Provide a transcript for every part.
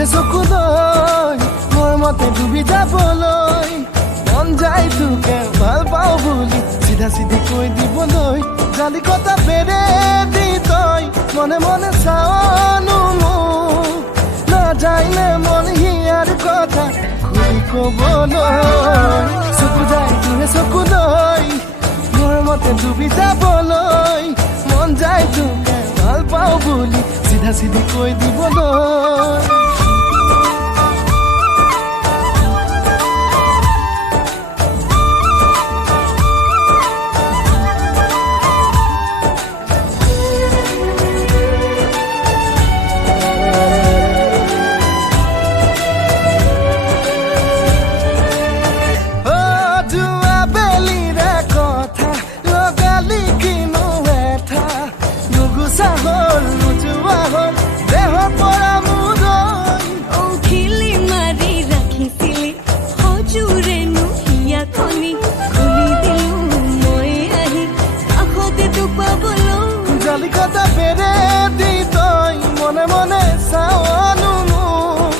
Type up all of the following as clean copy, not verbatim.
তোৰে চকুলৈ মোৰ মতে ডুবি যাবলৈ মন যায় তোকে ভাল পাওঁ বুলি চিধা চিধি কৈ দিবলৈ জালি কথা বেৰে দি তই মনে মনে চাওনো মোক নাযায়নে মন হিয়াৰ কথা খুলি ক'বলৈ চকু যায় তোৰে চকুলৈ মোৰ মতে ডুবি যাবলৈ মন যায় তোকে ভাল পাওঁ বুলি চিধা চিধি কৈ দিবলৈ কথা বেৰে দি তই মনে মনে চাওনো মোক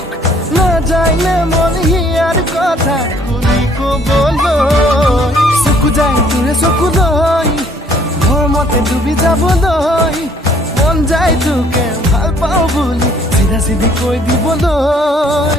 নাযায়নে মন হিয়াৰ কথা খুলি ক'বলৈ চকু যায় তোৰে চকুলৈ মোৰ মতে ডুবি যাবলৈ মন যায় তোকে ভাল পাওঁ বুলি চিধা চিধি কৈ দিবলৈ